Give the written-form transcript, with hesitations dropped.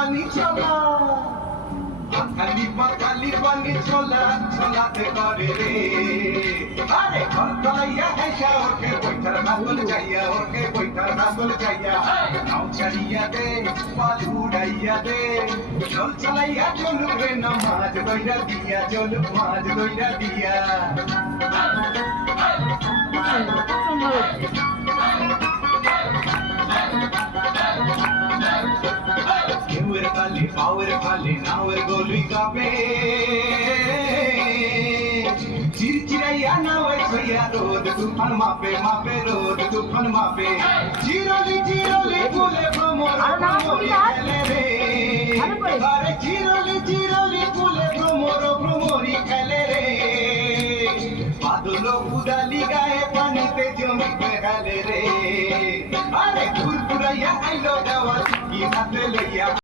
পানি চলা খালি পানি চলা চলাতে পারে রে আরে কলকলাইয়া হেসা ওকে বইটার নাগল যাইয়া ওকে বইটার নাগল যাইয়া নাও ছাড়িয়া দে পাল উড়াইয়া দে চল চালাইয়া চলুক রে নামাজ দইরা দিয়া চলুক মাঝ দইরা দিয়া কেউয়ের খালি পাওয়ের খালি নাওয়ের গলি কাপে চিরচিরাইয়া নাওয়ে ছইয়া রোদ তুফান মাপে মাপে রোদ তুফান মাপে চিরলি চিরলি ফুলে ভ্রমর ভ্রমরি খেলে রে আরে চিরলি চিরলি ফুলে ভ্রমর ভ্রমরি খেলে রে বাদল উদালি গায়ে পানিতে জমিতে খেলে রে আরে ঘুরঘুরাইয়া আইলো দেওয়াল কি হাতে লইয়া